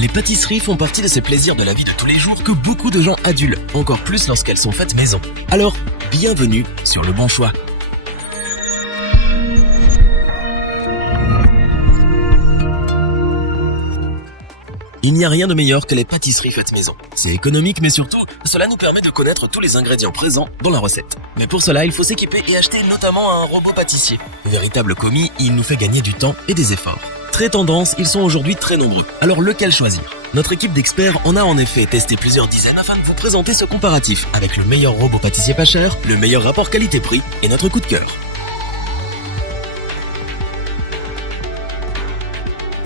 Les pâtisseries font partie de ces plaisirs de la vie de tous les jours que beaucoup de gens adulent, encore plus lorsqu'elles sont faites maison. Alors, bienvenue sur Le Bon Choix. Il n'y a rien de meilleur que les pâtisseries faites maison. C'est économique, mais surtout, cela nous permet de connaître tous les ingrédients présents dans la recette. Mais pour cela, il faut s'équiper et acheter notamment un robot pâtissier. Véritable commis, il nous fait gagner du temps et des efforts. Très tendance, ils sont aujourd'hui très nombreux. Alors lequel choisir? Notre équipe d'experts en a en effet testé plusieurs dizaines afin de vous présenter ce comparatif avec le meilleur robot pâtissier pas cher, le meilleur rapport qualité-prix et notre coup de cœur.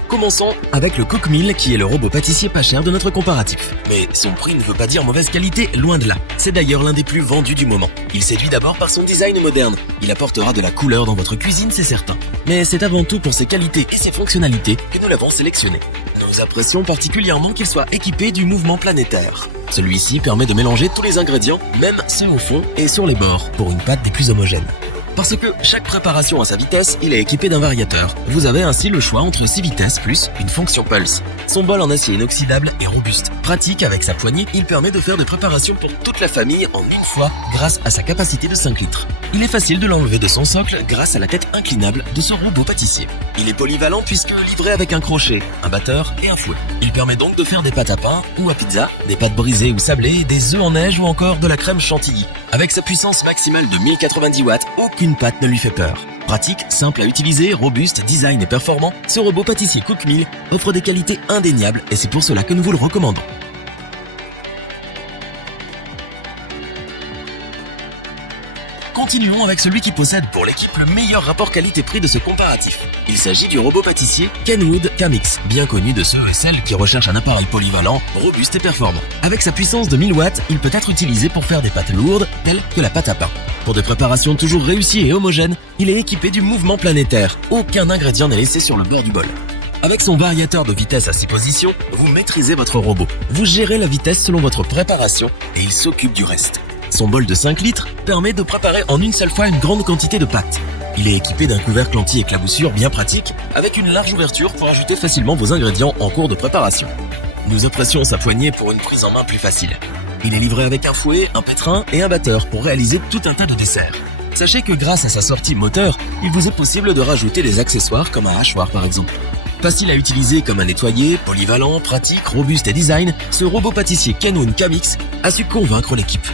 Commençons avec le Cookmill qui est le robot pâtissier pas cher de notre comparatif. Mais son prix ne veut pas dire mauvaise qualité, loin de là. C'est d'ailleurs l'un des plus vendus du moment. Il séduit d'abord par son design moderne. Il apportera de la couleur dans votre cuisine, c'est certain. Mais c'est avant tout pour ses qualités et ses fonctionnalités que nous l'avons sélectionné. Nous apprécions particulièrement qu'il soit équipé du mouvement planétaire. Celui-ci permet de mélanger tous les ingrédients, même ceux au fond et sur les bords, pour une pâte des plus homogènes. Parce que chaque préparation a sa vitesse, il est équipé d'un variateur. Vous avez ainsi le choix entre 6 vitesses plus une fonction pulse. Son bol en acier inoxydable est robuste. Pratique avec sa poignée, il permet de faire des préparations pour toute la famille en une fois grâce à sa capacité de 5 litres. Il est facile de l'enlever de son socle grâce à la tête inclinable de ce robot pâtissier. Il est polyvalent puisque livré avec un crochet, un batteur et un fouet. Il permet donc de faire des pâtes à pain ou à pizza, des pâtes brisées ou sablées, des œufs en neige ou encore de la crème chantilly. Avec sa puissance maximale de 1090 watts, aucune pâte ne lui fait peur. Pratique, simple à utiliser, robuste, design et performant, ce robot pâtissier Cookmill offre des qualités indéniables et c'est pour cela que nous vous le recommandons. Continuons avec celui qui possède pour l'équipe le meilleur rapport qualité-prix de ce comparatif. Il s'agit du robot pâtissier Kenwood Kamix, bien connu de ceux et celles qui recherchent un appareil polyvalent, robuste et performant. Avec sa puissance de 1000 watts, il peut être utilisé pour faire des pâtes lourdes, telles que la pâte à pain. Pour des préparations toujours réussies et homogènes, il est équipé du mouvement planétaire. Aucun ingrédient n'est laissé sur le bord du bol. Avec son variateur de vitesse à 6 positions, vous maîtrisez votre robot. Vous gérez la vitesse selon votre préparation et il s'occupe du reste. Son bol de 5 litres permet de préparer en une seule fois une grande quantité de pâtes. Il est équipé d'un couvercle anti-éclaboussure bien pratique, avec une large ouverture pour ajouter facilement vos ingrédients en cours de préparation. Nous apprécions sa poignée pour une prise en main plus facile. Il est livré avec un fouet, un pétrin et un batteur pour réaliser tout un tas de desserts. Sachez que grâce à sa sortie moteur, il vous est possible de rajouter des accessoires comme un hachoir par exemple. Facile à utiliser comme un nettoyer, polyvalent, pratique, robuste et design, ce robot pâtissier Kenwood Kamix a su convaincre l'équipe.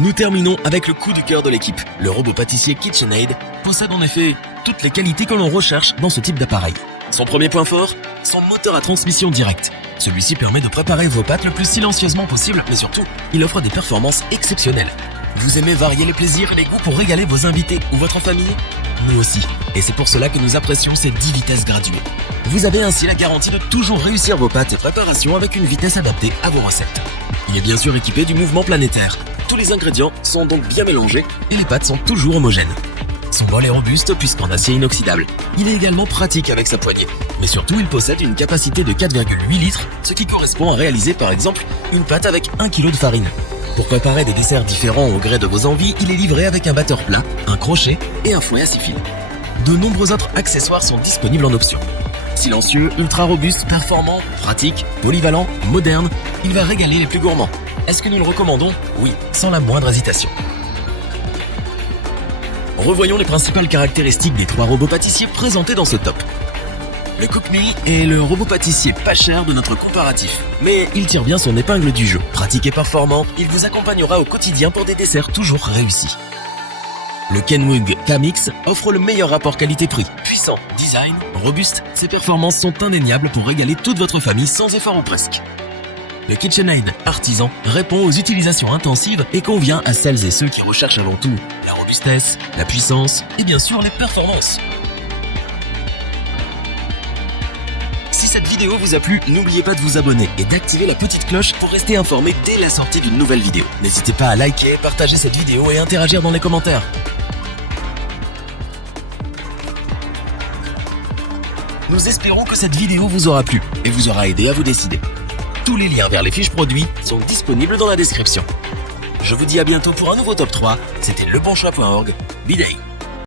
Nous terminons avec le coup du cœur de l'équipe. Le robot pâtissier KitchenAid possède en effet toutes les qualités que l'on recherche dans ce type d'appareil. Son premier point fort, son moteur à transmission directe. Celui-ci permet de préparer vos pâtes le plus silencieusement possible, mais surtout, il offre des performances exceptionnelles. Vous aimez varier les plaisirs et les goûts pour régaler vos invités ou votre famille? Nous aussi, et c'est pour cela que nous apprécions ces 10 vitesses graduées. Vous avez ainsi la garantie de toujours réussir vos pâtes et préparations avec une vitesse adaptée à vos recettes. Il est bien sûr équipé du mouvement planétaire. Tous les ingrédients sont donc bien mélangés et les pâtes sont toujours homogènes. Son bol est robuste puisqu'en acier inoxydable. Il est également pratique avec sa poignée. Mais surtout, il possède une capacité de 4,8 litres, ce qui correspond à réaliser par exemple une pâte avec 1 kg de farine. Pour préparer des desserts différents au gré de vos envies, il est livré avec un batteur plat, un crochet et un fouet à 6 fils. De nombreux autres accessoires sont disponibles en option. Silencieux, ultra robuste, performant, pratique, polyvalent, moderne, il va régaler les plus gourmands. Est-ce que nous le recommandons? Oui, sans la moindre hésitation. Revoyons les principales caractéristiques des 3 robots pâtissiers présentés dans ce top. Le Cookmill est le robot pâtissier pas cher de notre comparatif, mais il tire bien son épingle du jeu. Pratique et performant, il vous accompagnera au quotidien pour des desserts toujours réussis. Le Kenwood Kamix offre le meilleur rapport qualité-prix. Puissant, design, robuste, ses performances sont indéniables pour régaler toute votre famille sans effort ou presque. Le KitchenAid Artisan répond aux utilisations intensives et convient à celles et ceux qui recherchent avant tout la robustesse, la puissance et bien sûr les performances. Si cette vidéo vous a plu, n'oubliez pas de vous abonner et d'activer la petite cloche pour rester informé dès la sortie d'une nouvelle vidéo. N'hésitez pas à liker, partager cette vidéo et interagir dans les commentaires. Nous espérons que cette vidéo vous aura plu et vous aura aidé à vous décider. Tous les liens vers les fiches produits sont disponibles dans la description. Je vous dis à bientôt pour un nouveau top 3. C'était lebonchoix.org. Bidei.